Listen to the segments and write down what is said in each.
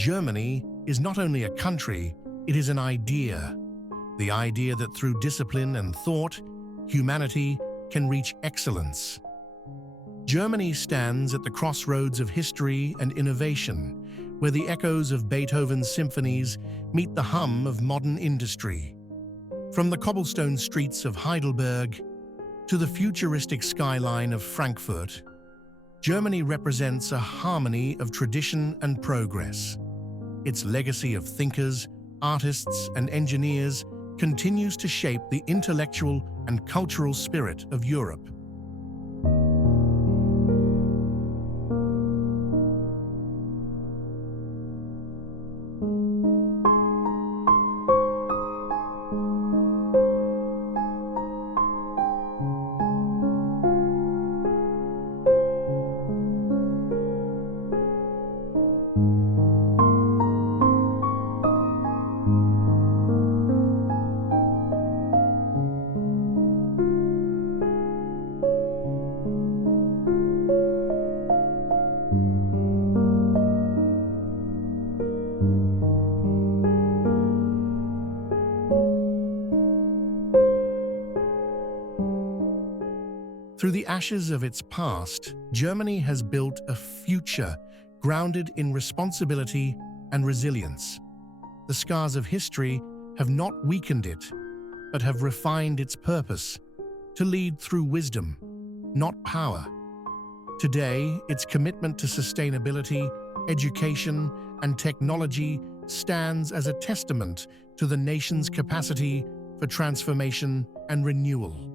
Germany is not only a country, it is an idea. The idea that through discipline and thought, humanity can reach excellence. Germany stands at the crossroads of history and innovation, where the echoes of Beethoven's symphonies meet the hum of modern industry. From the cobblestone streets of Heidelberg to the futuristic skyline of Frankfurt, Germany represents a harmony of tradition and progress. Its legacy of thinkers, artists, and engineers continues to shape the intellectual and cultural spirit of Europe. Through the ashes of its past, Germany has built a future grounded in responsibility and resilience. The scars of history have not weakened it, but have refined its purpose to lead through wisdom, not power. Today, its commitment to sustainability, education, and technology stands as a testament to the nation's capacity for transformation and renewal.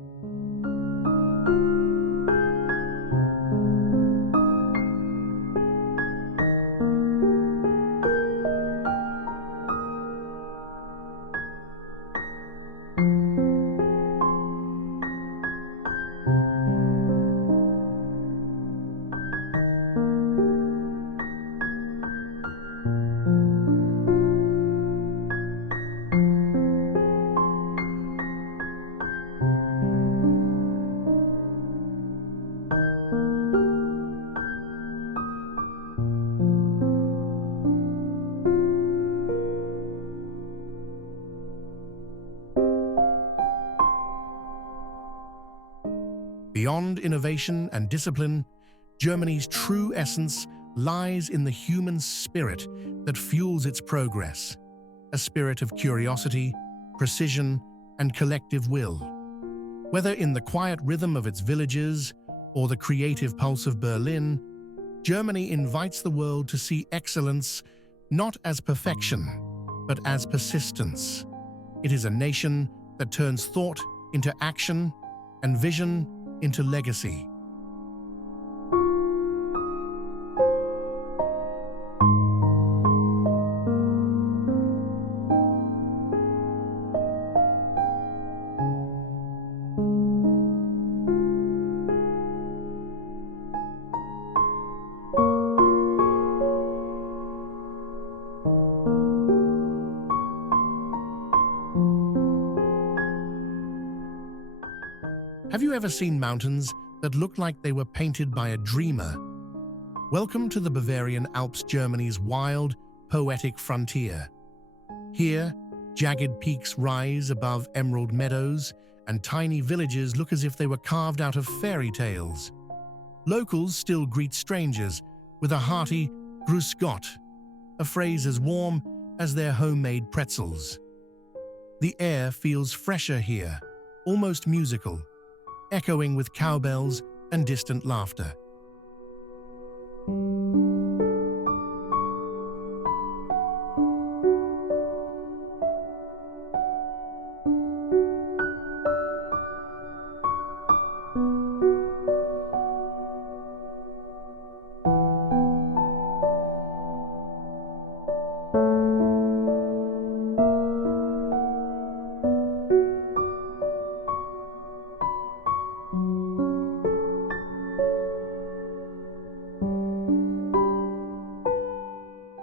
Beyond innovation and discipline, Germany's true essence lies in the human spirit that fuels its progress, a spirit of curiosity, precision, and collective will. Whether in the quiet rhythm of its villages or the creative pulse of Berlin, Germany invites the world to see excellence not as perfection, but as persistence. It is a nation that turns thought into action and vision into legacy. Have you ever seen mountains that look like they were painted by a dreamer? Welcome to the Bavarian Alps, Germany's wild, poetic frontier. Here, jagged peaks rise above emerald meadows, and tiny villages look as if they were carved out of fairy tales. Locals still greet strangers with a hearty "Grüß Gott," a phrase as warm as their homemade pretzels. The air feels fresher here, almost musical, echoing with cowbells and distant laughter.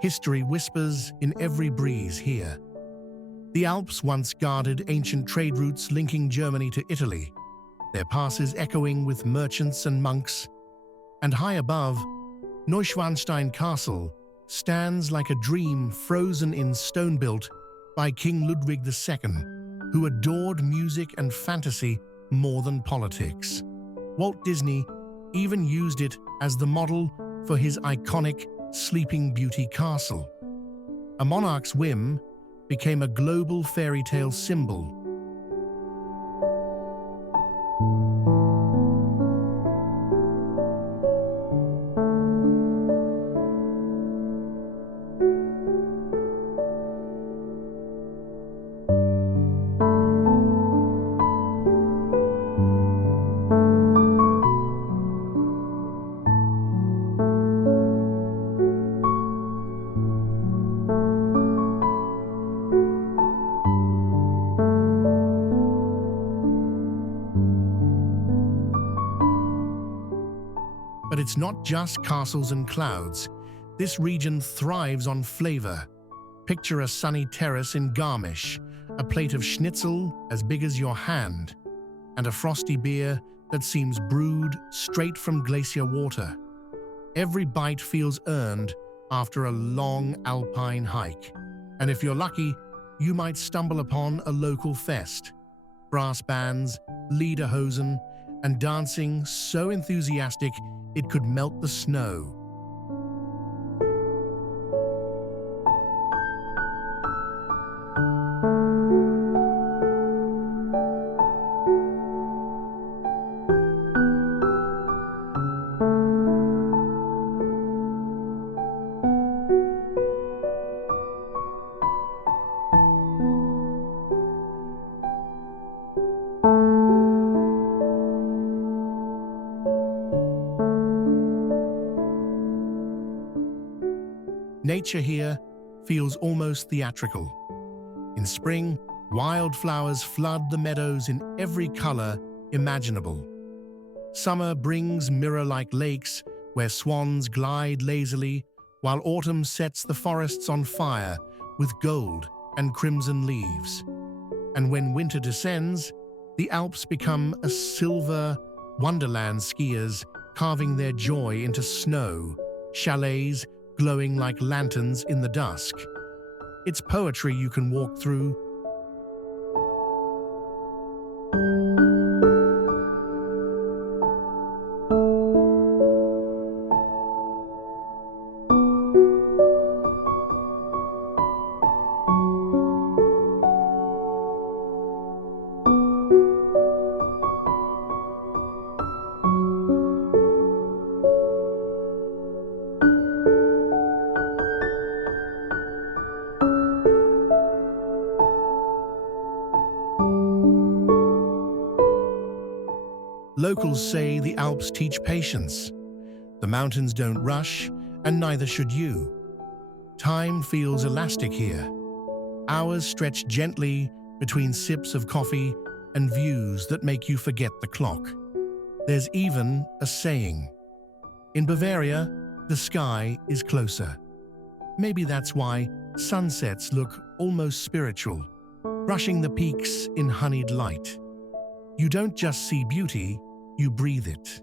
History whispers in every breeze here. The Alps once guarded ancient trade routes linking Germany to Italy, their passes echoing with merchants and monks. And high above, Neuschwanstein Castle stands like a dream frozen in stone built by King Ludwig II, who adored music and fantasy more than politics. Walt Disney even used it as the model for his iconic Sleeping Beauty castle. A monarch's whim became a global fairy tale symbol. But it's not just castles and clouds. This region thrives on flavor. Picture a sunny terrace in Garmisch, a plate of schnitzel as big as your hand, and a frosty beer that seems brewed straight from glacier water. Every bite feels earned after a long Alpine hike. And if you're lucky, you might stumble upon a local fest. Brass bands, lederhosen, and dancing so enthusiastic it could melt the snow. Nature here feels almost theatrical. In spring, wildflowers flood the meadows in every color imaginable. Summer brings mirror-like lakes where swans glide lazily, while autumn sets the forests on fire with gold and crimson leaves. And when winter descends, the Alps become a silver wonderland, skiers carving their joy into snow, chalets glowing like lanterns in the dusk. It's poetry you can walk through. Locals say the Alps teach patience. The mountains don't rush, and neither should you. Time feels elastic here. Hours stretch gently between sips of coffee and views that make you forget the clock. There's even a saying: in Bavaria, the sky is closer. Maybe that's why sunsets look almost spiritual, brushing the peaks in honeyed light. You don't just see beauty, you breathe it.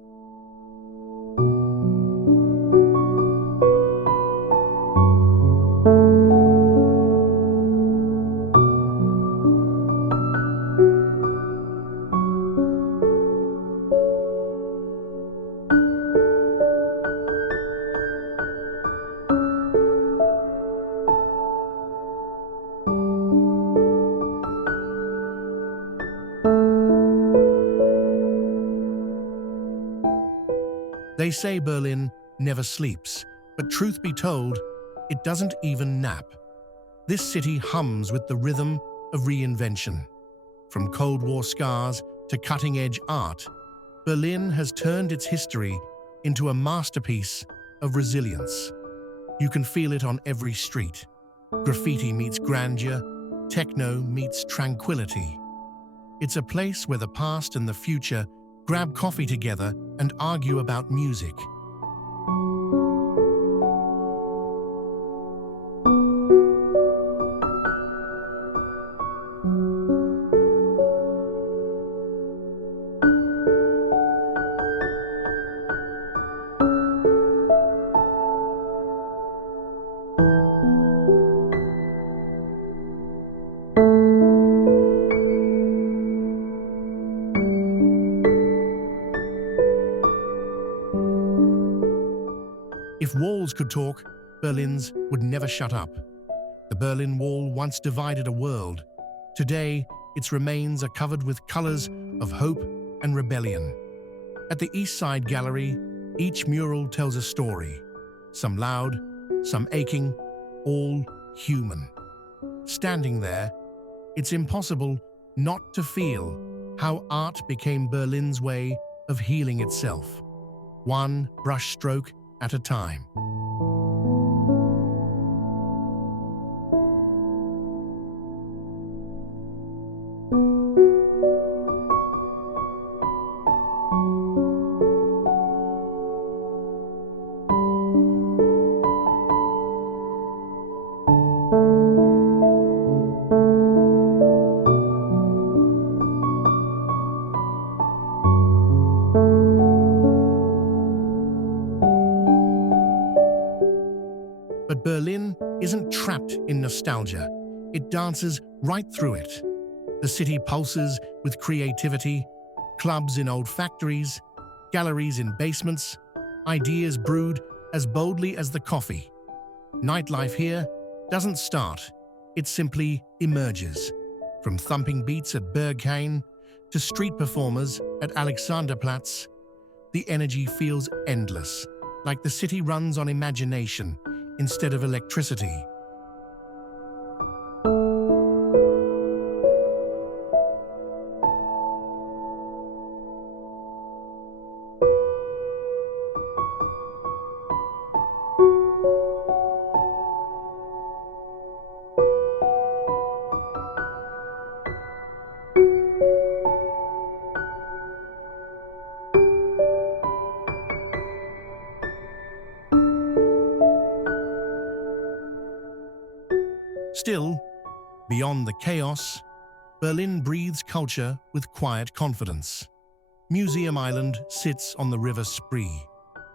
They say Berlin never sleeps, but truth be told, it doesn't even nap. This city hums with the rhythm of reinvention. From Cold War scars to cutting-edge art, Berlin has turned its history into a masterpiece of resilience. You can feel it on every street. Graffiti meets grandeur, techno meets tranquility. It's a place where the past and the future grab coffee together and argue about music. If walls could talk, Berlin's would never shut up. The Berlin Wall once divided a world. Today, its remains are covered with colors of hope and rebellion. At the East Side Gallery, each mural tells a story, some loud, some aching, all human. Standing there, it's impossible not to feel how art became Berlin's way of healing itself, one brushstroke at a time. But Berlin isn't trapped in nostalgia. It dances right through it. The city pulses with creativity, clubs in old factories, galleries in basements, ideas brewed as boldly as the coffee. Nightlife here doesn't start, it simply emerges. From thumping beats at Berghain to street performers at Alexanderplatz, the energy feels endless, like the city runs on imagination instead of electricity. Still, beyond the chaos, Berlin breathes culture with quiet confidence. Museum Island sits on the River Spree,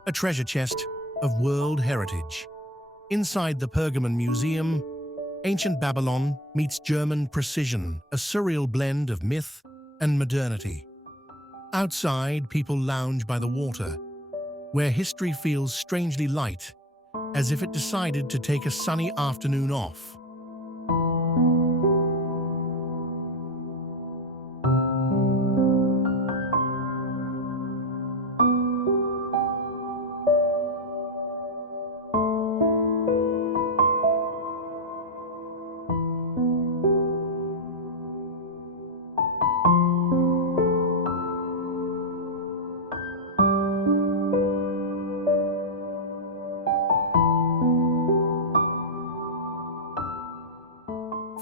a treasure chest of world heritage. Inside the Pergamon Museum, ancient Babylon meets German precision, a surreal blend of myth and modernity. Outside, people lounge by the water, where history feels strangely light, as if it decided to take a sunny afternoon off.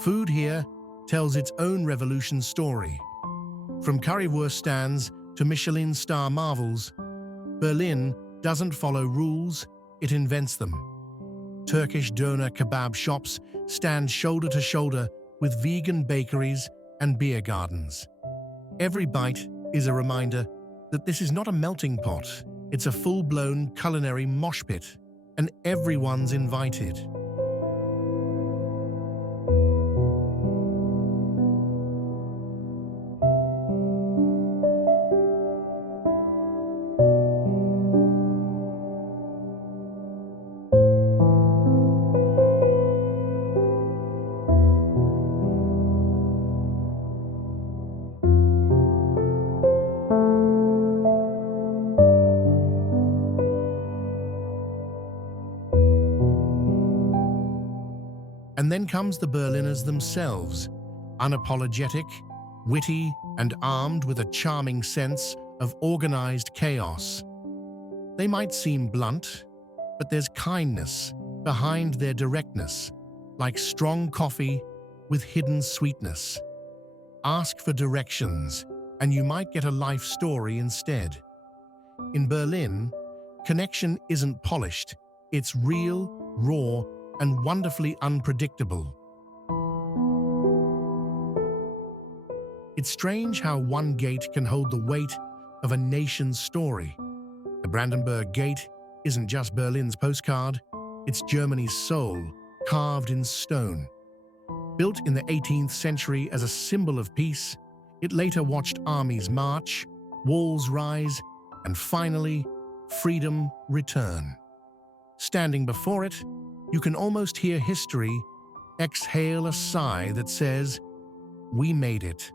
Food here tells its own revolution story. From currywurst stands to Michelin star marvels, Berlin doesn't follow rules, it invents them. Turkish doner kebab shops stand shoulder to shoulder with vegan bakeries and beer gardens. Every bite is a reminder that this is not a melting pot, it's a full-blown culinary mosh pit, and everyone's invited. And then comes the Berliners themselves, unapologetic, witty, and armed with a charming sense of organized chaos. They might seem blunt, but there's kindness behind their directness, like strong coffee with hidden sweetness. Ask for directions, and you might get a life story instead. In Berlin, connection isn't polished, it's real, raw, and wonderfully unpredictable. It's strange how one gate can hold the weight of a nation's story. The Brandenburg Gate isn't just Berlin's postcard, it's Germany's soul, carved in stone. Built in the 18th century as a symbol of peace, it later watched armies march, walls rise, and finally, freedom return. Standing before it, you can almost hear history exhale a sigh that says, "We made it."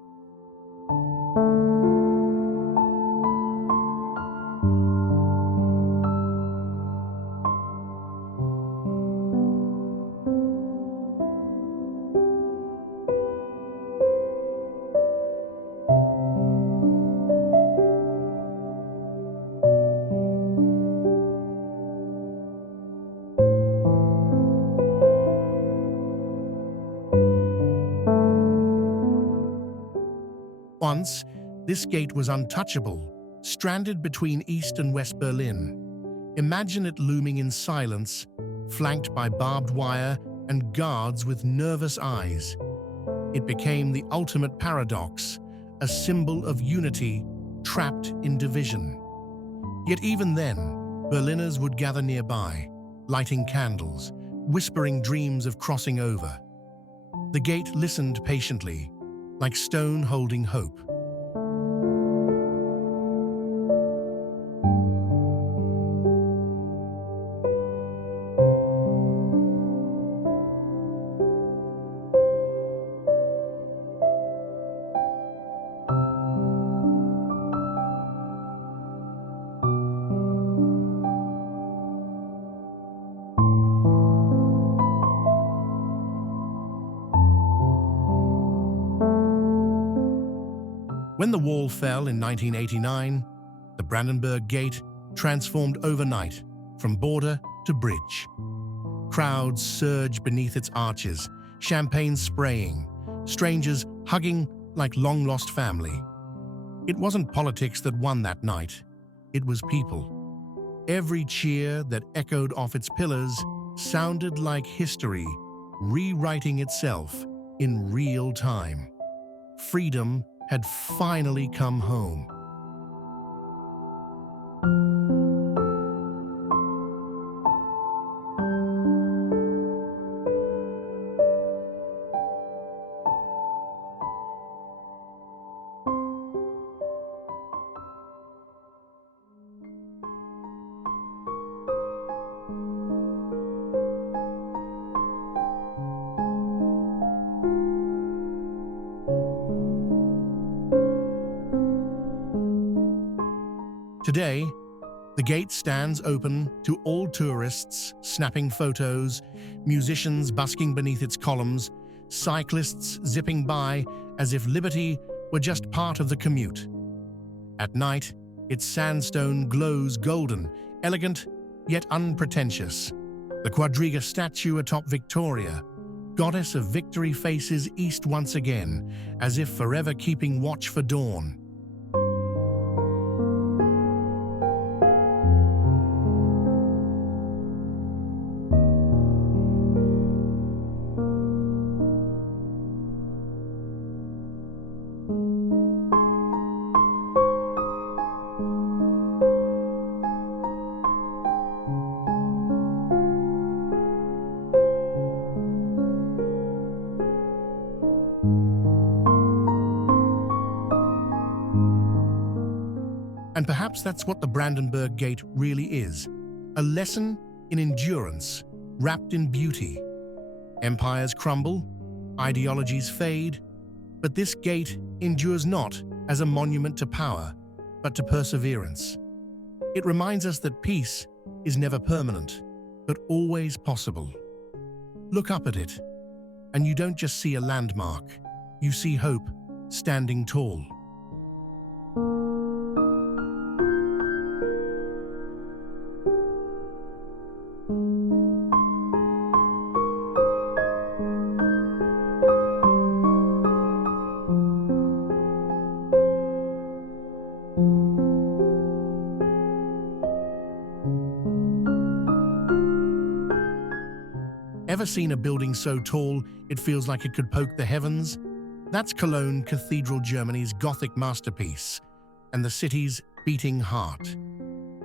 Once, this gate was untouchable, stranded between East and West Berlin. Imagine it looming in silence, flanked by barbed wire and guards with nervous eyes. It became the ultimate paradox, a symbol of unity trapped in division. Yet even then, Berliners would gather nearby, lighting candles, whispering dreams of crossing over. The gate listened patiently, like stone holding hope. When the wall fell in 1989, the Brandenburg Gate transformed overnight from border to bridge. Crowds surged beneath its arches, champagne spraying, strangers hugging like long-lost family. It wasn't politics that won that night, it was people. Every cheer that echoed off its pillars sounded like history rewriting itself in real time. Freedom had finally come home. Today, the gate stands open to all tourists snapping photos, musicians busking beneath its columns, cyclists zipping by as if liberty were just part of the commute. At night, its sandstone glows golden, elegant yet unpretentious. The quadriga statue atop Victoria, goddess of victory, faces east once again, as if forever keeping watch for dawn. And perhaps that's what the Brandenburg Gate really is, a lesson in endurance, wrapped in beauty. Empires crumble, ideologies fade, but this gate endures not as a monument to power, but to perseverance. It reminds us that peace is never permanent, but always possible. Look up at it, and you don't just see a landmark, you see hope standing tall. Ever seen a building so tall it feels like it could poke the heavens? That's Cologne Cathedral, Germany's Gothic masterpiece, and the city's beating heart.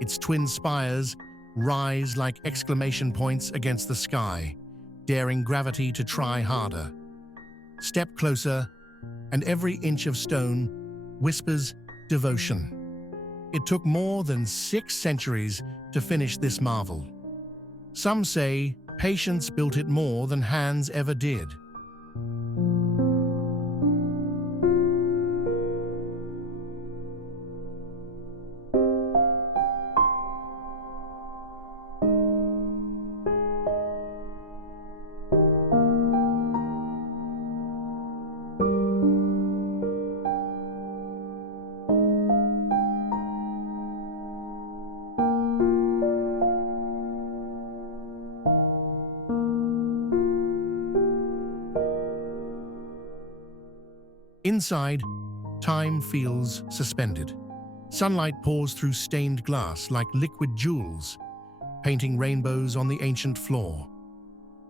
Its twin spires rise like exclamation points against the sky, daring gravity to try harder. Step closer, and every inch of stone whispers devotion. It took more than 6 centuries to finish this marvel. Some say patience built it more than hands ever did. Inside, time feels suspended. Sunlight pours through stained glass like liquid jewels, painting rainbows on the ancient floor.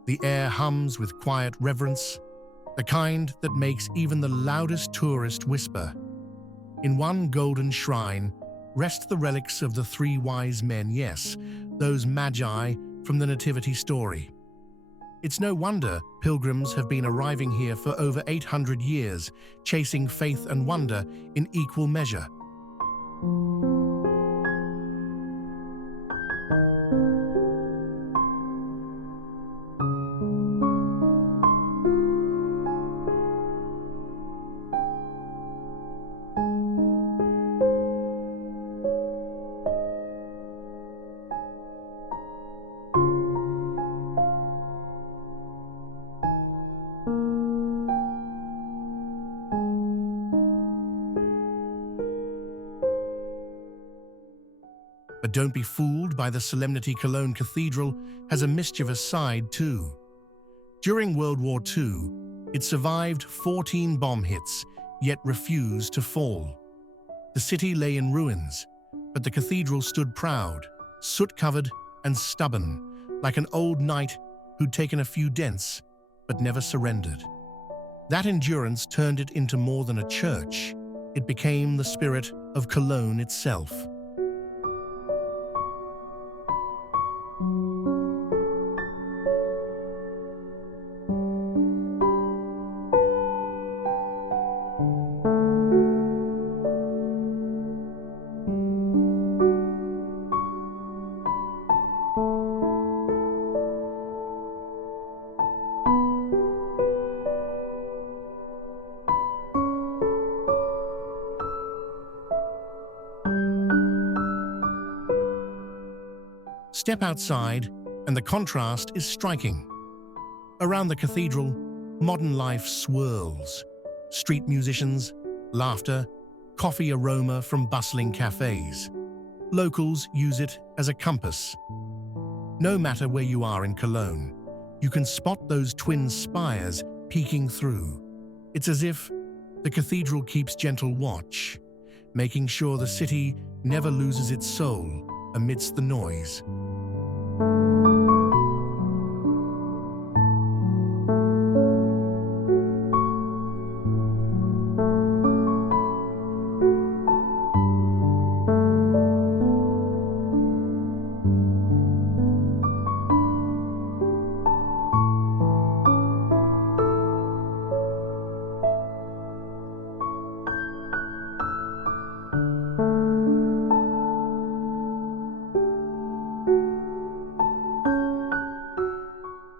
The air hums with quiet reverence, the kind that makes even the loudest tourist whisper. In one golden shrine rest the relics of the three wise men, yes, those magi from the Nativity story. It's no wonder pilgrims have been arriving here for over 800 years, chasing faith and wonder in equal measure. But don't be fooled by the solemnity. Cologne Cathedral has a mischievous side too. During World War II, it survived 14 bomb hits, yet refused to fall. The city lay in ruins, but the cathedral stood proud, soot-covered and stubborn, like an old knight who'd taken a few dents, but never surrendered. That endurance turned it into more than a church. It became the spirit of Cologne itself. Step outside, and the contrast is striking. Around the cathedral, modern life swirls. Street musicians, laughter, coffee aroma from bustling cafes. Locals use it as a compass. No matter where you are in Cologne, you can spot those twin spires peeking through. It's as if the cathedral keeps gentle watch, making sure the city never loses its soul amidst the noise.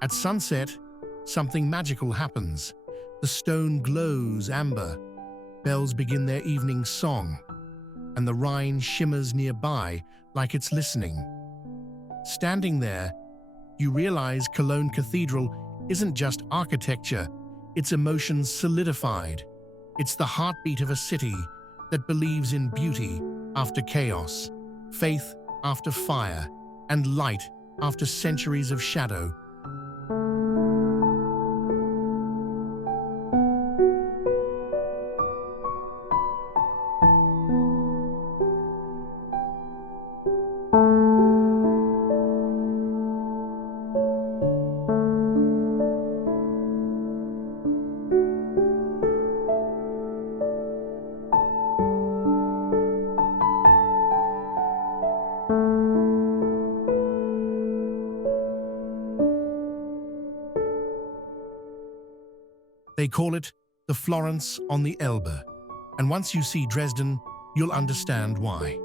At sunset, something magical happens. The stone glows amber, bells begin their evening song, and the Rhine shimmers nearby like it's listening. Standing there, you realize Cologne Cathedral isn't just architecture, it's emotions solidified. It's the heartbeat of a city that believes in beauty after chaos, faith after fire, and light after centuries of shadow. They call it the Florence on the Elbe, and once you see Dresden, you'll understand why.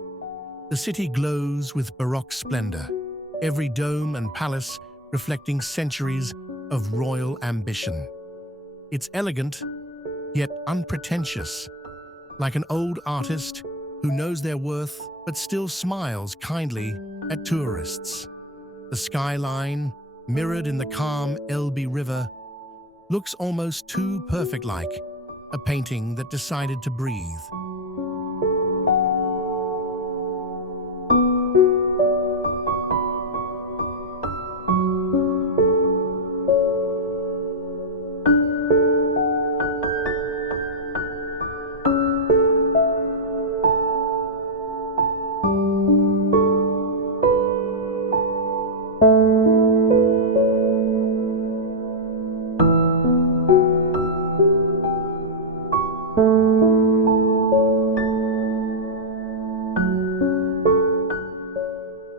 The city glows with Baroque splendor. every dome and palace reflecting centuries of royal ambition. It's elegant, yet unpretentious, like an old artist who knows their worth but still smiles kindly at tourists. The skyline, mirrored in the calm Elbe River, looks almost too perfect-like a painting that decided to breathe.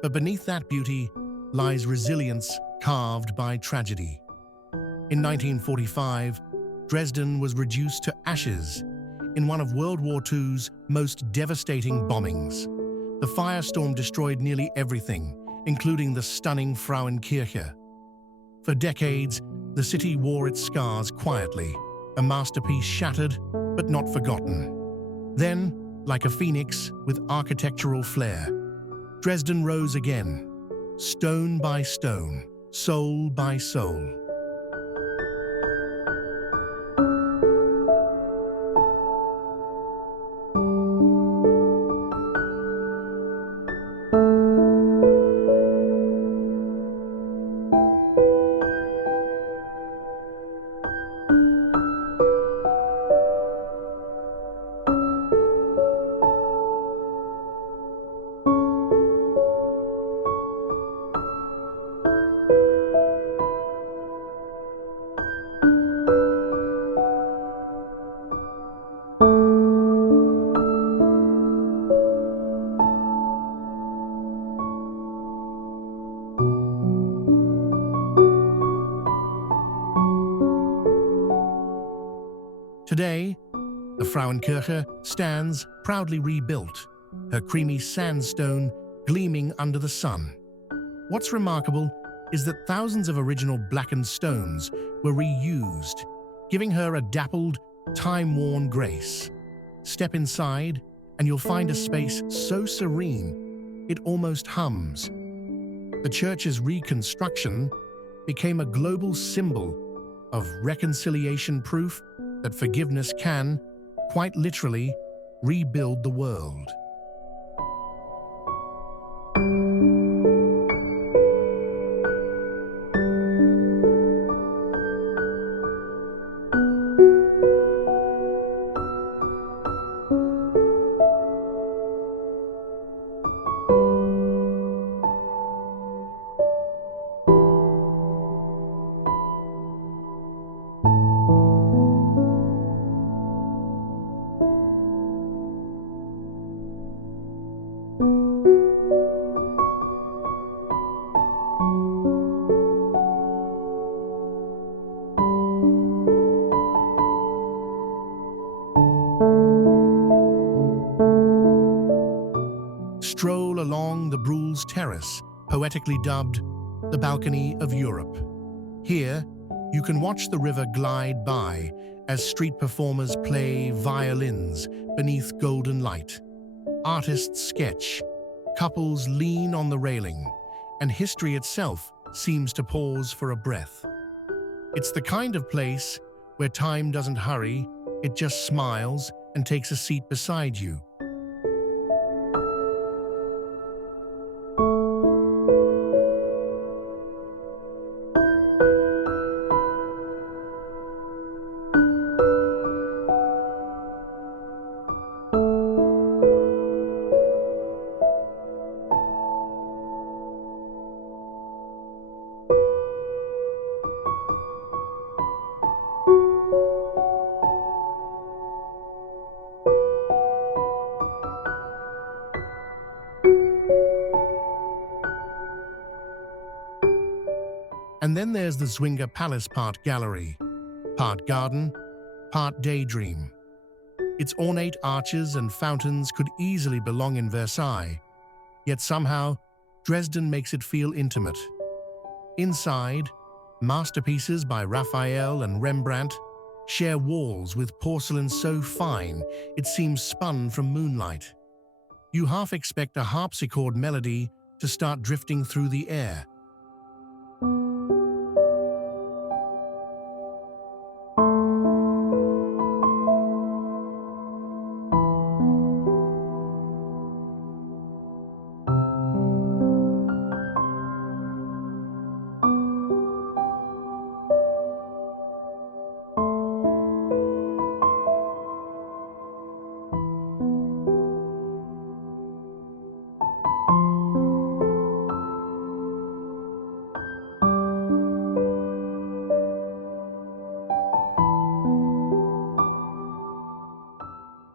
But beneath that beauty lies resilience carved by tragedy. In 1945, Dresden was reduced to ashes in one of World War II's most devastating bombings. The firestorm destroyed nearly everything, including the stunning Frauenkirche. For decades, the city wore its scars quietly, a masterpiece shattered but not forgotten. Then, like a phoenix with architectural flair, Dresden rose again, stone by stone, soul by soul. Today, the Frauenkirche stands proudly rebuilt, her creamy sandstone gleaming under the sun. What's remarkable is that thousands of original blackened stones were reused, giving her a dappled, time-worn grace. Step inside, and you'll find a space so serene, it almost hums. The church's reconstruction became a global symbol of reconciliation, proof that forgiveness can, quite literally, rebuild the world. Stroll along the Bruhl's Terrace, poetically dubbed the Balcony of Europe. Here, you can watch the river glide by as street performers play violins beneath golden light. Artists sketch, couples lean on the railing, and history itself seems to pause for a breath. It's the kind of place where time doesn't hurry, it just smiles and takes a seat beside you. And then there's the Zwinger Palace part gallery, part garden, part daydream. Its ornate arches and fountains could easily belong in Versailles, yet somehow Dresden makes it feel intimate. Inside, masterpieces by Raphael and Rembrandt share walls with porcelain so fine it seems spun from moonlight. You half expect a harpsichord melody to start drifting through the air.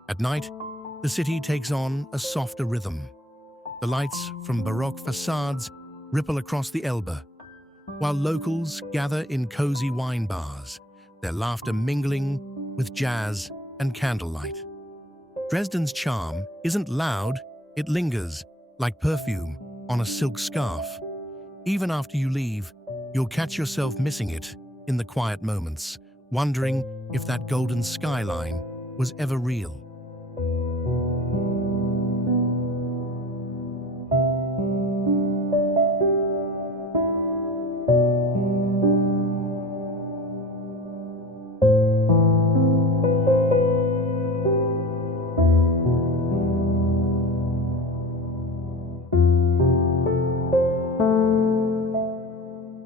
At night, the city takes on a softer rhythm. The lights from Baroque facades ripple across the Elbe, while locals gather in cozy wine bars, their laughter mingling with jazz and candlelight. Dresden's charm isn't loud, it lingers like perfume on a silk scarf. Even after you leave, you'll catch yourself missing it in the quiet moments, wondering if that golden skyline was ever real.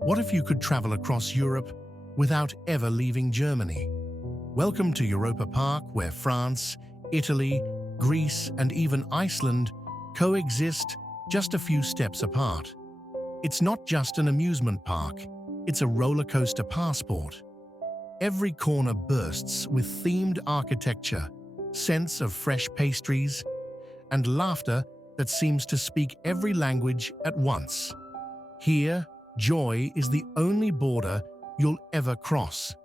What if you could travel across Europe without ever leaving Germany? Welcome to Europa Park, where France, Italy, Greece, and even Iceland coexist just a few steps apart. It's not just an amusement park, it's a roller coaster passport. Every corner bursts with themed architecture, scents of fresh pastries, and laughter that seems to speak every language at once. Here, joy is the only border you'll ever cross.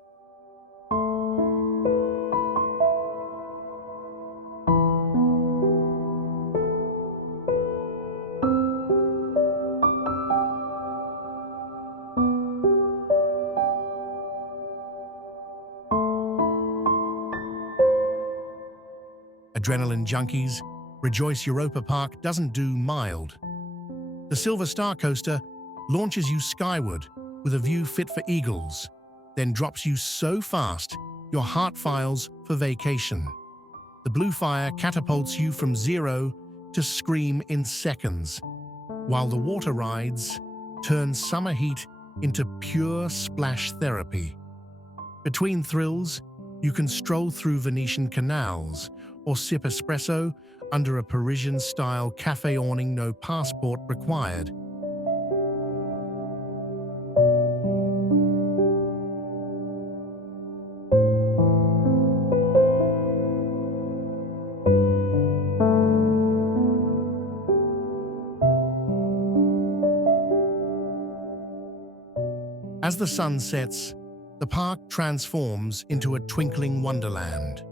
Adrenaline junkies, rejoice Europa Park doesn't do mild. The Silver Star Coaster launches you skyward with a view fit for eagles, then drops you so fast your heart files for vacation. The Blue Fire catapults you from 0 to scream in seconds, while the water rides turn summer heat into pure splash therapy. Between thrills, you can stroll through Venetian canals or sip espresso under a Parisian-style cafe awning, no passport required. As the sun sets, the park transforms into a twinkling wonderland.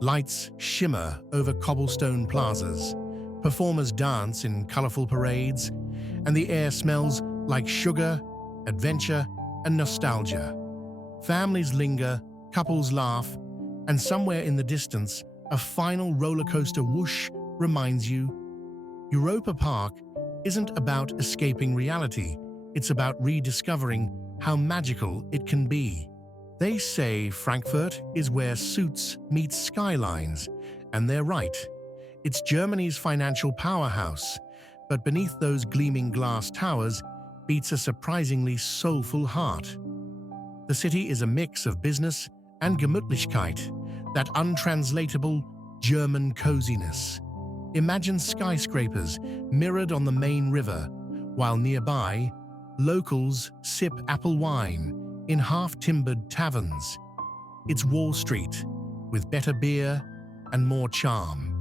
Lights shimmer over cobblestone plazas, performers dance in colorful parades, and the air smells like sugar, adventure, and nostalgia. Families linger, couples laugh, and somewhere in the distance, a final roller coaster whoosh reminds you, Europa Park isn't about escaping reality, it's about rediscovering how magical it can be. They say Frankfurt is where suits meet skylines, and they're right. It's Germany's financial powerhouse, but beneath those gleaming glass towers beats a surprisingly soulful heart. The city is a mix of business and Gemütlichkeit, that untranslatable German coziness. Imagine skyscrapers mirrored on the main river, while nearby, locals sip apple wine in half-timbered taverns. It's Wall Street, with better beer and more charm.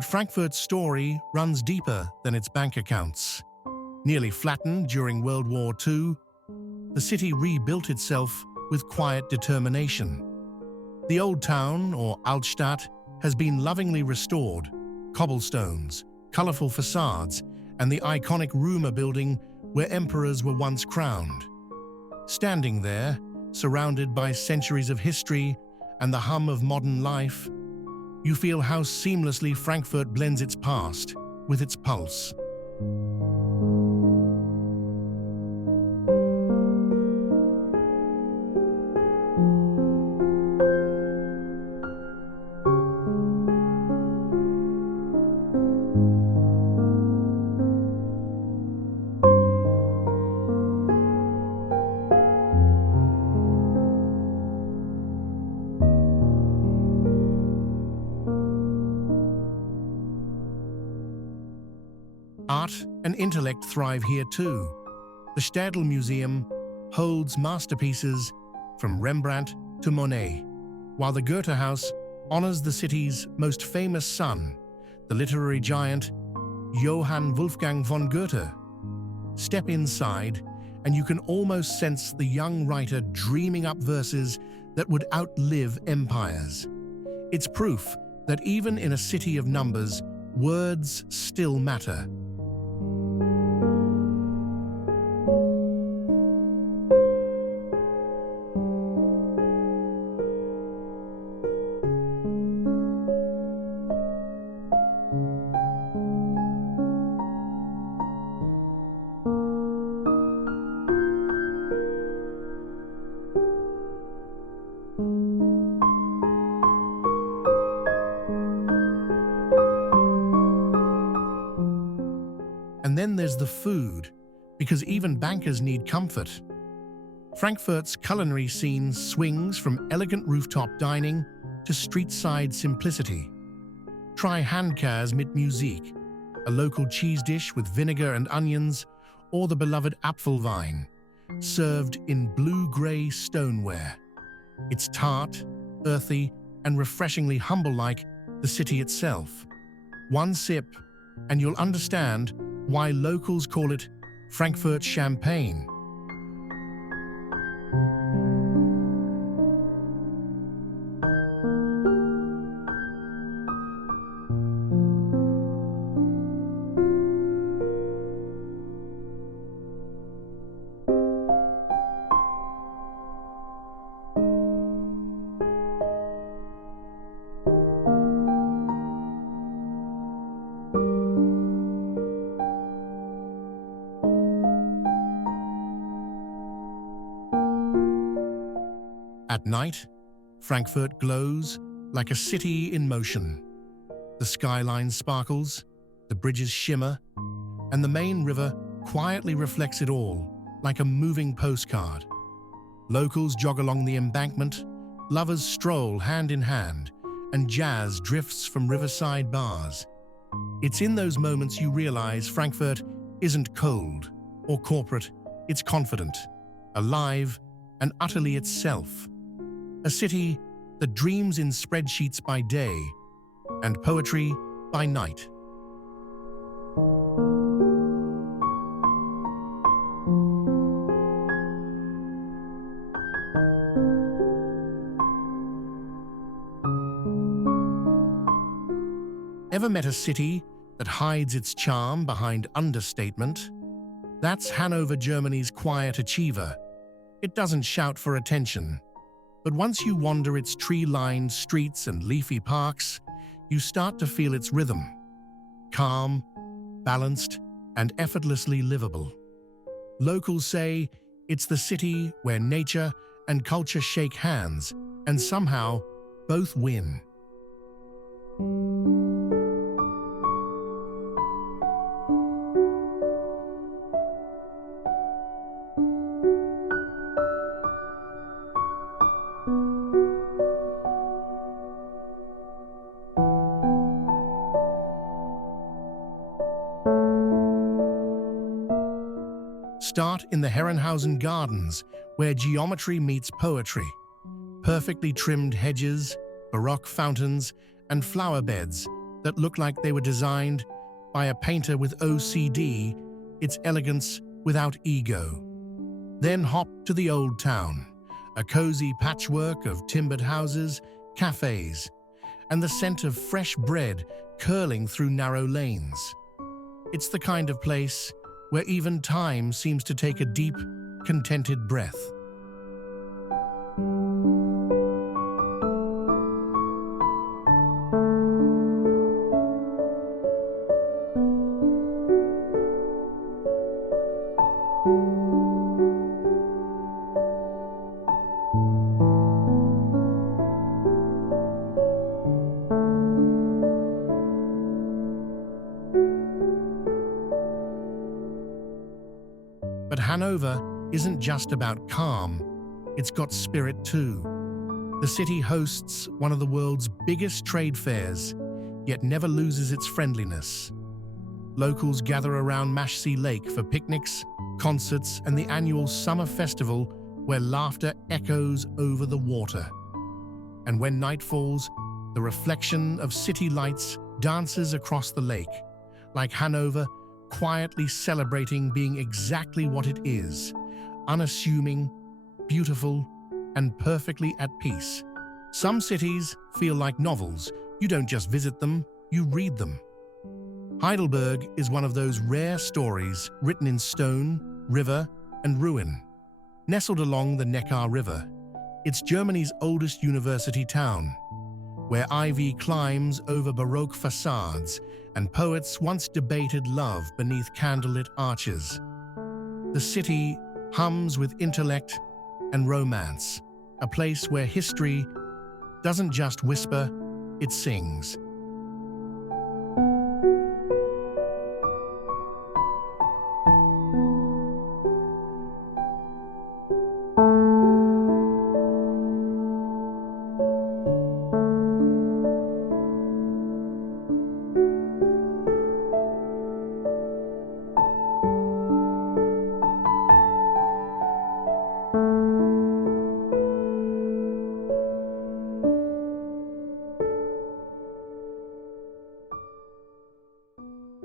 But Frankfurt's story runs deeper than its bank accounts. Nearly flattened during World War II, the city rebuilt itself with quiet determination. The old town, or Altstadt, has been lovingly restored. Cobblestones, colorful facades, and the iconic Römer building where emperors were once crowned. Standing there, surrounded by centuries of history and the hum of modern life, you feel how seamlessly Frankfurt blends its past with its pulse. Art and intellect thrive here too. The Städel Museum holds masterpieces from Rembrandt to Monet, while the Goethe House honors the city's most famous son, the literary giant Johann Wolfgang von Goethe. Step inside, and you can almost sense the young writer dreaming up verses that would outlive empires. It's proof that even in a city of numbers, words still matter. And then there's the food, because even bankers need comfort. Frankfurt's culinary scene swings from elegant rooftop dining to street-side simplicity. Try Handkäse mit Musik, a local cheese dish with vinegar and onions, or the beloved Apfelwein, served in blue-gray stoneware. It's tart, earthy, and refreshingly humble like the city itself. One sip, and you'll understand why locals call it Frankfurt champagne. At night, Frankfurt glows like a city in motion. The skyline sparkles, the bridges shimmer, and the main river quietly reflects it all, like a moving postcard. Locals jog along the embankment, lovers stroll hand in hand, and jazz drifts from riverside bars. It's in those moments you realize Frankfurt isn't cold or corporate, it's confident, alive, and utterly itself. A city that dreams in spreadsheets by day and poetry by night. Ever met a city that hides its charm behind understatement? That's Hanover, Germany's quiet achiever. It doesn't shout for attention. But once you wander its tree-lined streets and leafy parks, you start to feel its rhythm. Calm, balanced, and effortlessly livable. Locals say it's the city where nature and culture shake hands, and somehow both win. Start in the Herrenhausen Gardens, where geometry meets poetry. Perfectly trimmed hedges, baroque fountains, and flower beds that look like they were designed by a painter with OCD, its elegance without ego. Then hop to the Old Town, a cozy patchwork of timbered houses, cafes, and the scent of fresh bread curling through narrow lanes. It's the kind of place where even time seems to take a deep, contented breath. But Hanover isn't just about calm, it's got spirit too. The city hosts one of the world's biggest trade fairs, yet never loses its friendliness. Locals gather around Majesty Lake for picnics, concerts, and the annual summer festival where laughter echoes over the water. And when night falls, the reflection of city lights dances across the lake, like Hanover quietly celebrating being exactly what it is, unassuming, beautiful, and perfectly at peace. Some cities feel like novels. You don't just visit them, you read them. Heidelberg is one of those rare stories written in stone, river, and ruin. Nestled along the Neckar River, it's Germany's oldest university town, where ivy climbs over Baroque facades and poets once debated love beneath candlelit arches. The city hums with intellect and romance, a place where history doesn't just whisper, it sings.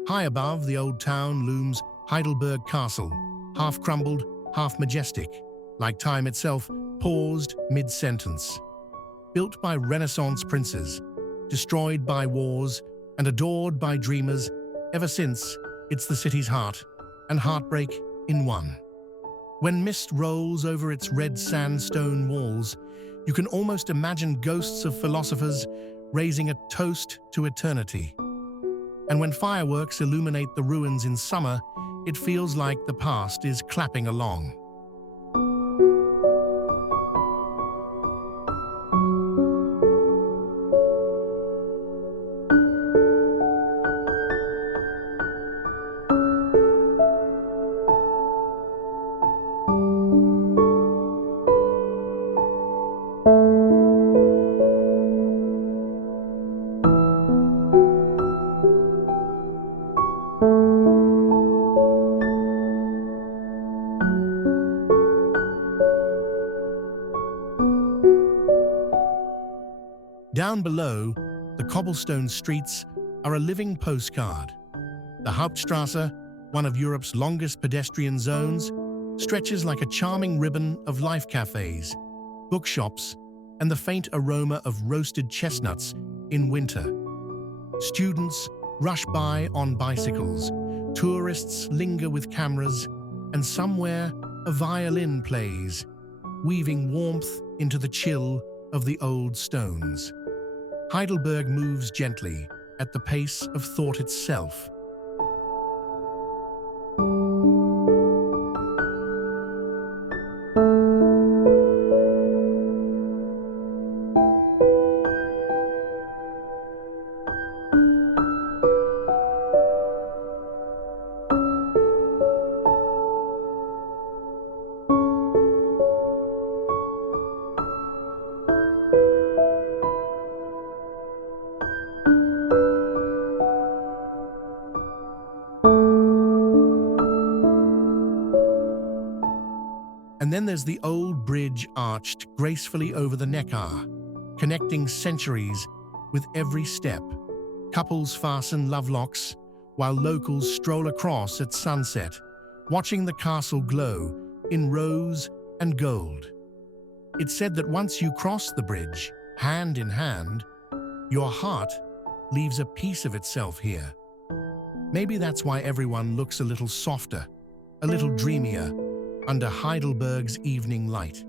High above the old town looms Heidelberg Castle, half crumbled, half majestic, like time itself paused mid-sentence. Built by Renaissance princes, destroyed by wars, and adored by dreamers, ever since, it's the city's heart and heartbreak in one. When mist rolls over its red sandstone walls, you can almost imagine ghosts of philosophers raising a toast to eternity. And when fireworks illuminate the ruins in summer, it feels like the past is clapping along. Down below, the cobblestone streets are a living postcard. The Hauptstrasse, one of Europe's longest pedestrian zones, stretches like a charming ribbon of life cafes, bookshops, and the faint aroma of roasted chestnuts in winter. Students rush by on bicycles, tourists linger with cameras, and somewhere a violin plays, weaving warmth into the chill of the old stones. Heidelberg moves gently, at the pace of thought itself. And then there's the old bridge arched gracefully over the Neckar, connecting centuries with every step. Couples fasten love locks, while locals stroll across at sunset, watching the castle glow in rose and gold. It's said that once you cross the bridge, hand in hand, your heart leaves a piece of itself here. Maybe that's why everyone looks a little softer, a little dreamier, under Heidelberg's evening light.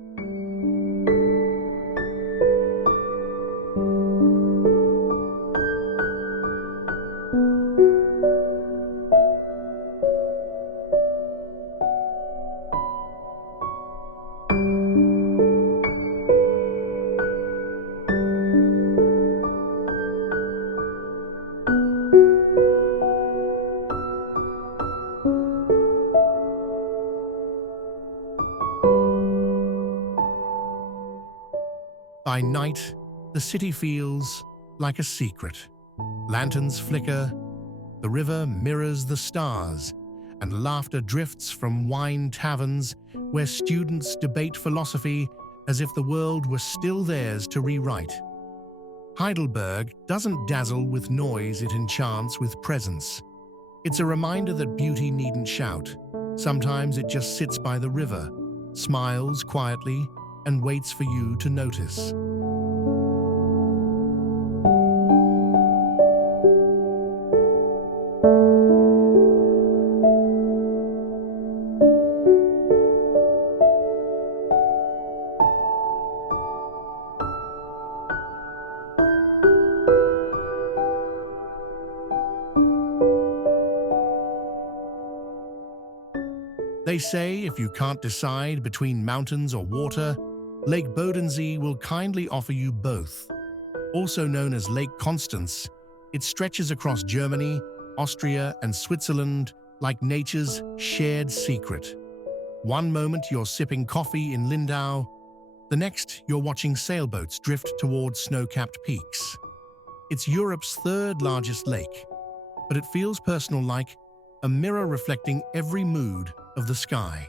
By night, the city feels like a secret. Lanterns flicker, the river mirrors the stars, and laughter drifts from wine taverns where students debate philosophy as if the world were still theirs to rewrite. Heidelberg doesn't dazzle with noise, it enchants with presence. It's a reminder that beauty needn't shout. Sometimes it just sits by the river, smiles quietly, and waits for you to notice. They say if you can't decide between mountains or water, Lake Bodensee will kindly offer you both. Also known as Lake Constance, it stretches across Germany, Austria, and Switzerland like nature's shared secret. One moment you're sipping coffee in Lindau, the next you're watching sailboats drift towards snow-capped peaks. It's Europe's third largest lake, but it feels personal, like a mirror reflecting every mood of the sky.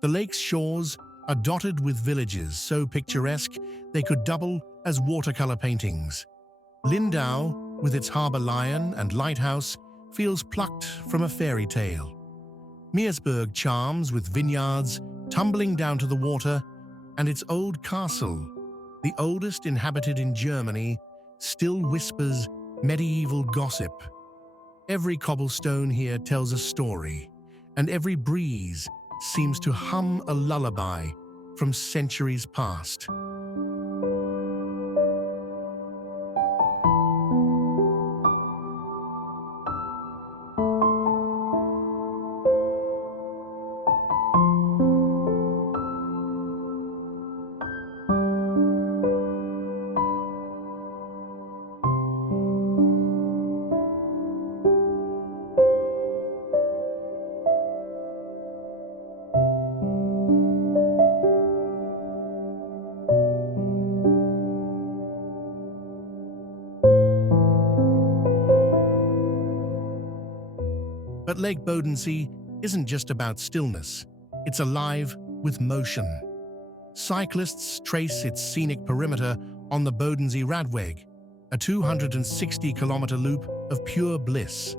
The lake's shores are dotted with villages so picturesque they could double as watercolor paintings. Lindau, with its harbor lion and lighthouse, feels plucked from a fairy tale. Meersburg charms with vineyards tumbling down to the water, and its old castle, the oldest inhabited in Germany, still whispers medieval gossip. Every cobblestone here tells a story, and every breeze seems to hum a lullaby from centuries past. But Lake Bodensee isn't just about stillness, it's alive with motion. Cyclists trace its scenic perimeter on the Bodensee Radweg, a 260-kilometer loop of pure bliss.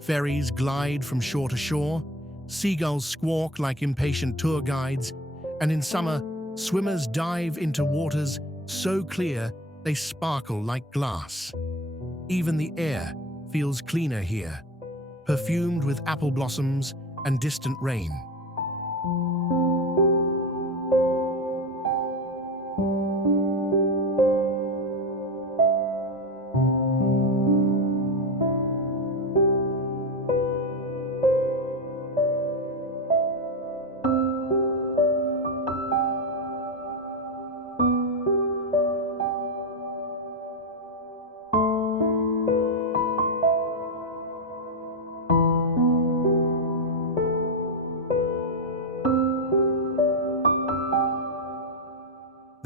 Ferries glide from shore to shore, seagulls squawk like impatient tour guides, and in summer, swimmers dive into waters so clear they sparkle like glass. Even the air feels cleaner here, perfumed with apple blossoms and distant rain.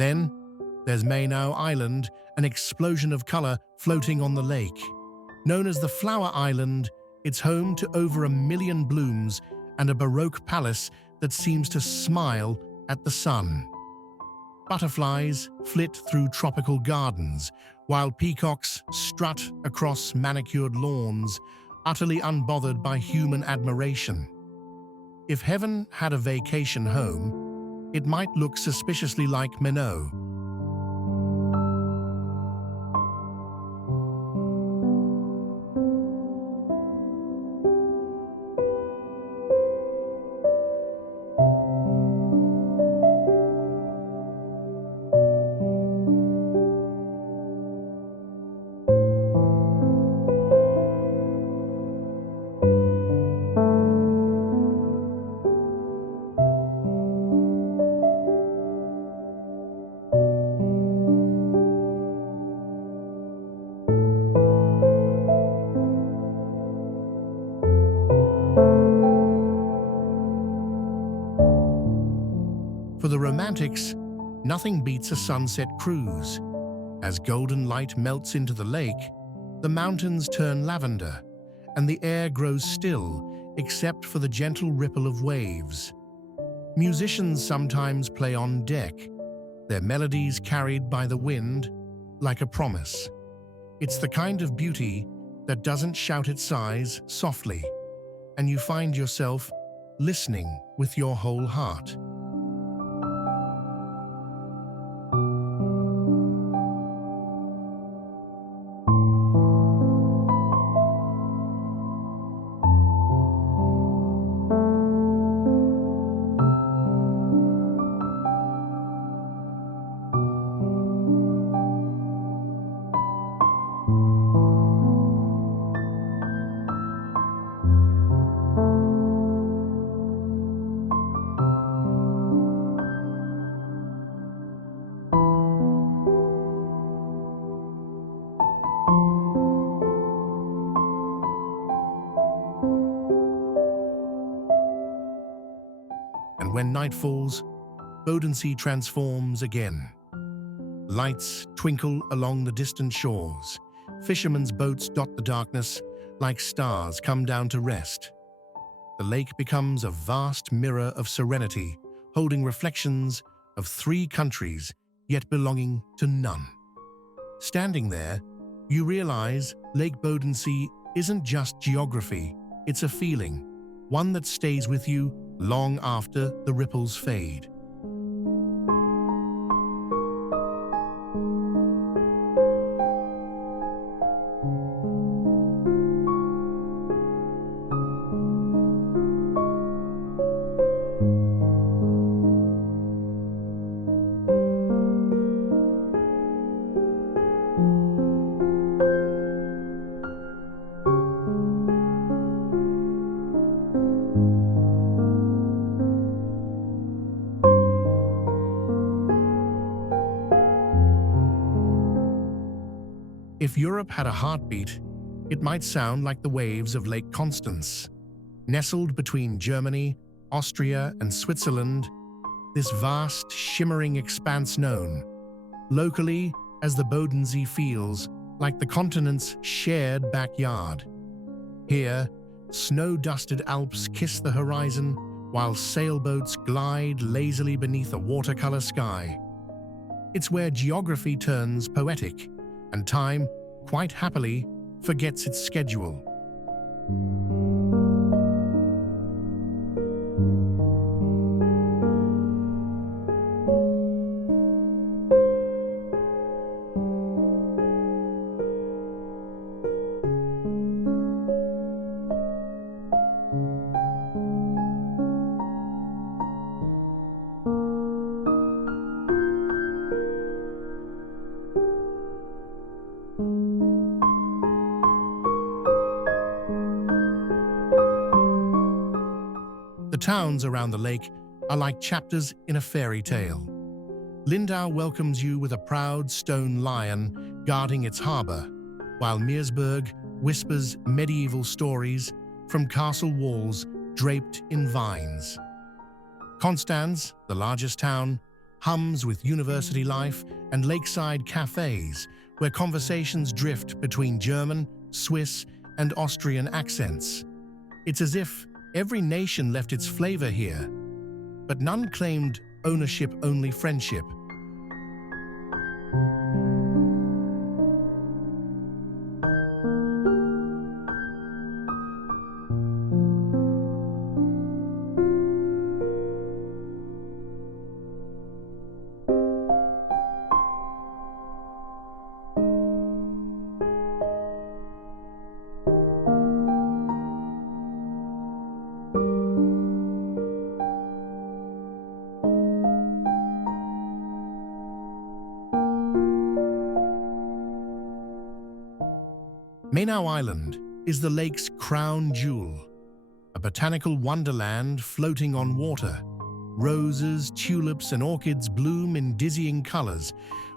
Then, there's Mainau Island, an explosion of color floating on the lake. Known as the Flower Island, it's home to over 1 million blooms and a Baroque palace that seems to smile at the sun. Butterflies flit through tropical gardens, while peacocks strut across manicured lawns, utterly unbothered by human admiration. If heaven had a vacation home, it might look suspiciously like Minot. For the romantics, nothing beats a sunset cruise. As golden light melts into the lake, the mountains turn lavender, and the air grows still except for the gentle ripple of waves. Musicians sometimes play on deck, their melodies carried by the wind like a promise. It's the kind of beauty that doesn't shout its sighs softly, and you find yourself listening with your whole heart. And when night falls, Bodensee transforms again. Lights twinkle along the distant shores. Fishermen's boats dot the darkness like stars come down to rest. The lake becomes a vast mirror of serenity, holding reflections of 3 countries, yet belonging to none. Standing there, you realize Lake Bodensee isn't just geography, it's a feeling, one that stays with you long after the ripples fade. If Europe had a heartbeat, it might sound like the waves of Lake Constance. Nestled between Germany, Austria, and Switzerland, this vast, shimmering expanse known, locally as the Bodensee, feels like the continent's shared backyard. Here, snow-dusted Alps kiss the horizon while sailboats glide lazily beneath a watercolor sky. It's where geography turns poetic, and time, quite happily, forgets its schedule. The towns around the lake are like chapters in a fairy tale. Lindau welcomes you with a proud stone lion guarding its harbor, while Meersburg whispers medieval stories from castle walls draped in vines. Konstanz, the largest town, hums with university life, and lakeside cafes where conversations drift between German, Swiss, and Austrian accents. It's as if every nation left its flavor here, but none claimed ownership, only friendship. Mainau Island is the lake's crown jewel, a botanical wonderland floating on water. Roses, tulips, and orchids bloom in dizzying colors,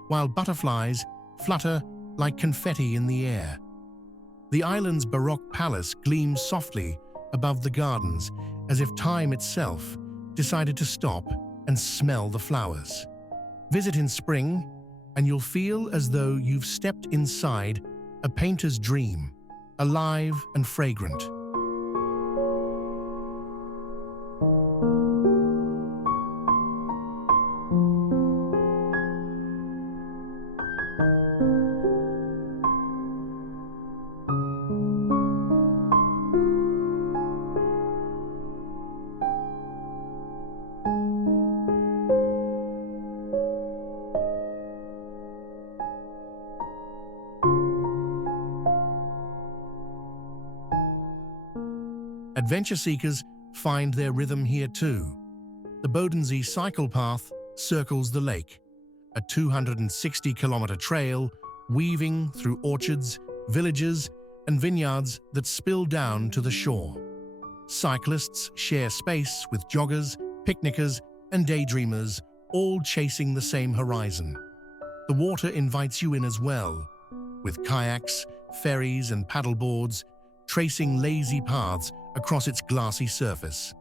while butterflies flutter like confetti in the air. The island's Baroque palace gleams softly above the gardens, as if time itself decided to stop and smell the flowers. Visit in spring, and you'll feel as though you've stepped inside a painter's dream, alive and fragrant. Adventure seekers find their rhythm here too. The Bodensee cycle path circles the lake, a 260-kilometer trail weaving through orchards, villages, and vineyards that spill down to the shore. Cyclists share space with joggers, picnickers, and daydreamers, all chasing the same horizon. The water invites you in as well, with kayaks, ferries, and paddleboards tracing lazy paths across its glassy surface.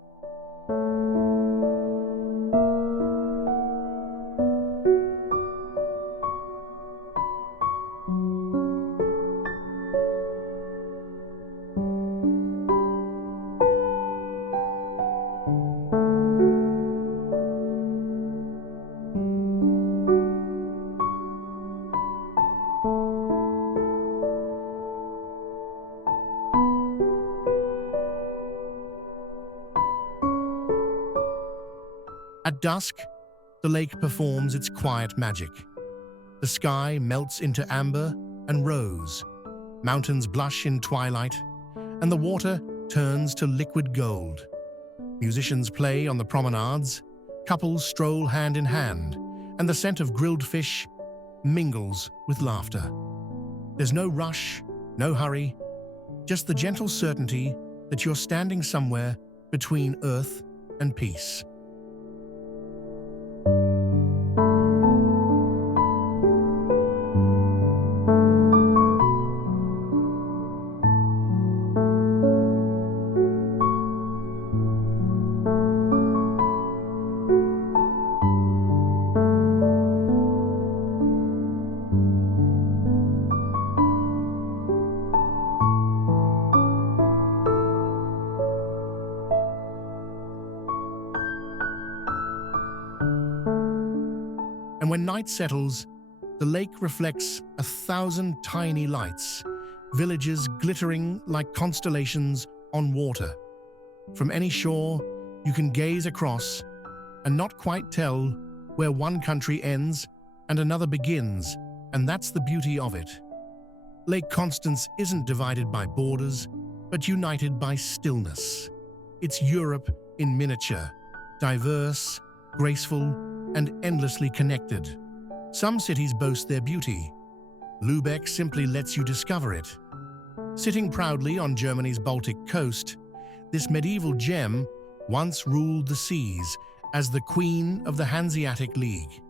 At dusk, the lake performs its quiet magic. The sky melts into amber and rose, mountains blush in twilight, and the water turns to liquid gold. Musicians play on the promenades, couples stroll hand in hand, and the scent of grilled fish mingles with laughter. There's no rush, no hurry, just the gentle certainty that you're standing somewhere between earth and peace. And when night settles, the lake reflects 1,000 tiny lights, villages glittering like constellations on water. From any shore, you can gaze across and not quite tell where one country ends and another begins, and that's the beauty of it. Lake Constance isn't divided by borders, but united by stillness. It's Europe in miniature, diverse, graceful, and endlessly connected. Some cities boast their beauty. Lübeck simply lets you discover it. Sitting proudly on Germany's Baltic coast, this medieval gem once ruled the seas as the queen of the Hanseatic League.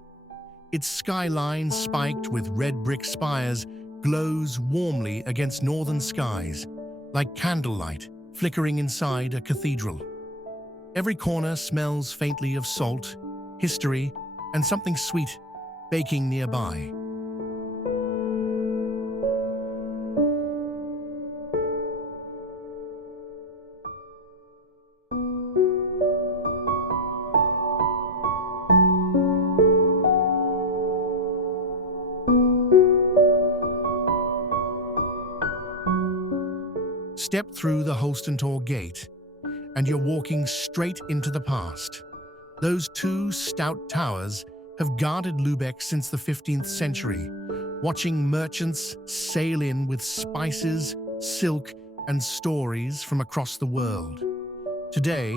Its skyline, spiked with red brick spires, glows warmly against northern skies, like candlelight flickering inside a cathedral. Every corner smells faintly of salt, history, and something sweet baking nearby. Step through the Holstentor gate, and you're walking straight into the past. Those two stout towers have guarded Lübeck since the 15th century, watching merchants sail in with spices, silk, and stories from across the world. Today,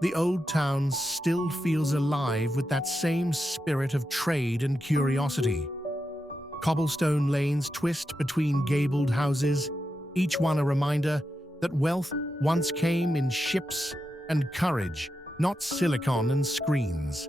the old town still feels alive with that same spirit of trade and curiosity. Cobblestone lanes twist between gabled houses, each one a reminder that wealth once came in ships and courage, not silicon and screens.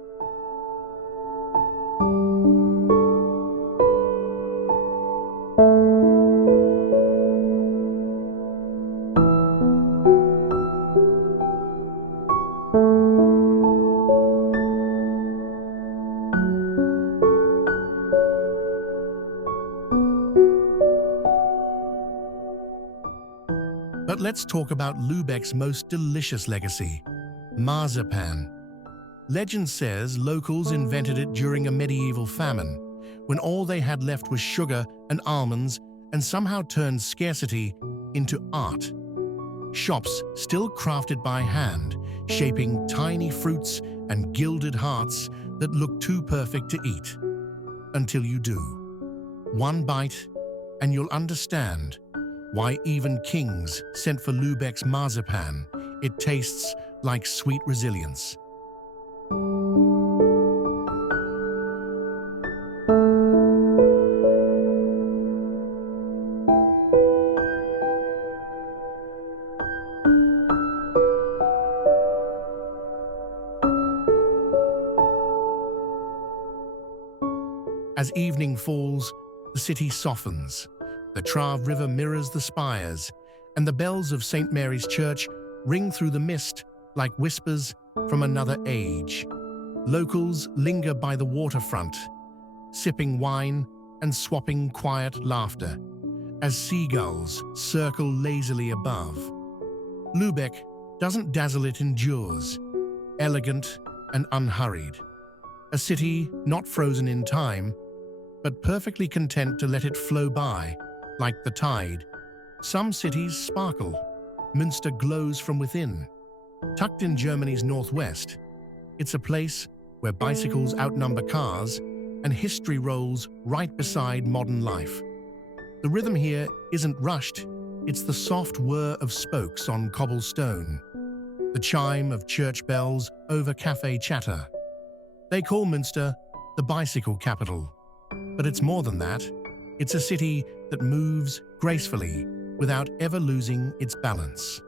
But let's talk about Lübeck's most delicious legacy, marzipan. Legend says locals invented it during a medieval famine, when all they had left was sugar and almonds, and somehow turned scarcity into art. Shops still crafted by hand, shaping tiny fruits and gilded hearts that look too perfect to eat. Until you do. One bite, and you'll understand why even kings sent for Lübeck's marzipan. It tastes like sweet resilience. As evening falls, the city softens. The Trave River mirrors the spires, and the bells of St. Mary's Church ring through the mist like whispers from another age. Locals linger by the waterfront, sipping wine and swapping quiet laughter, as seagulls circle lazily above. Lübeck doesn't dazzle, it endures, elegant and unhurried. A city not frozen in time, but perfectly content to let it flow by, like the tide. Some cities sparkle. Münster glows from within. Tucked in Germany's northwest, it's a place where bicycles outnumber cars and history rolls right beside modern life. The rhythm here isn't rushed, it's the soft whir of spokes on cobblestone, the chime of church bells over cafe chatter. They call Münster the bicycle capital, but it's more than that. It's a city that moves gracefully without ever losing its balance.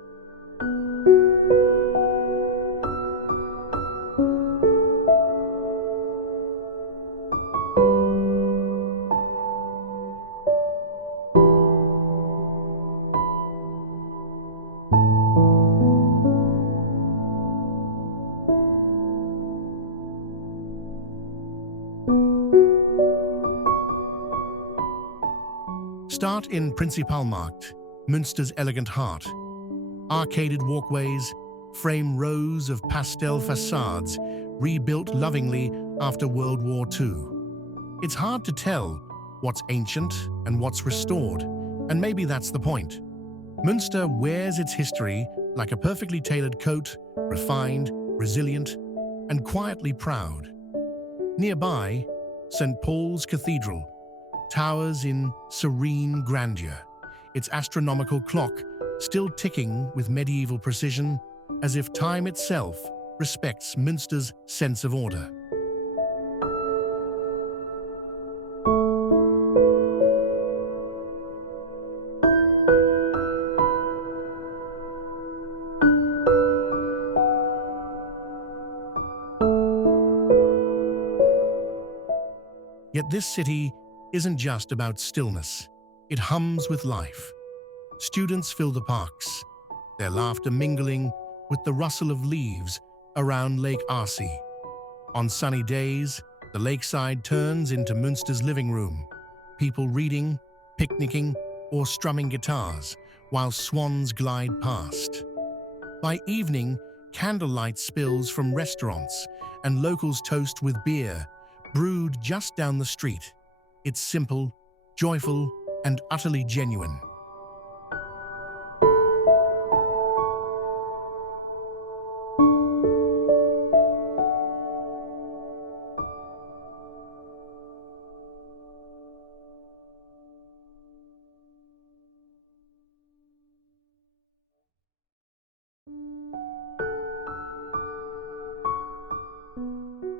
Start in Prinzipalmarkt, Münster's elegant heart. Arcaded walkways frame rows of pastel facades rebuilt lovingly after World War II. It's hard to tell what's ancient and what's restored, and maybe that's the point. Münster wears its history like a perfectly tailored coat, refined, resilient, and quietly proud. Nearby, St. Paul's Cathedral towers in serene grandeur, its astronomical clock still ticking with medieval precision, as if time itself respects Münster's sense of order. Yet this city isn't just about stillness. It hums with life. Students fill the parks, their laughter mingling with the rustle of leaves around Lake Königssee. On sunny days, The lakeside turns into Münster's living room, people reading, picnicking, or strumming guitars, while swans glide past. By evening, candlelight spills from restaurants, and locals toast with beer, brewed just down the street. It's simple, joyful, and utterly genuine.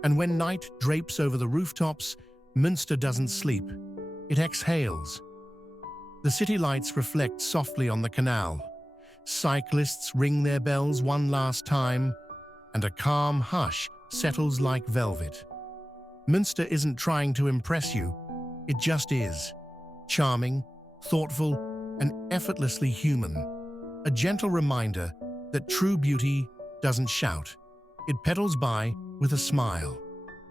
And when night drapes over the rooftops, Münster doesn't sleep. It exhales. The city lights reflect softly on the canal. Cyclists ring their bells one last time, and a calm hush settles like velvet. Münster isn't trying to impress you. It just is. Charming, thoughtful, and effortlessly human. A gentle reminder that true beauty doesn't shout. It petals by with a smile.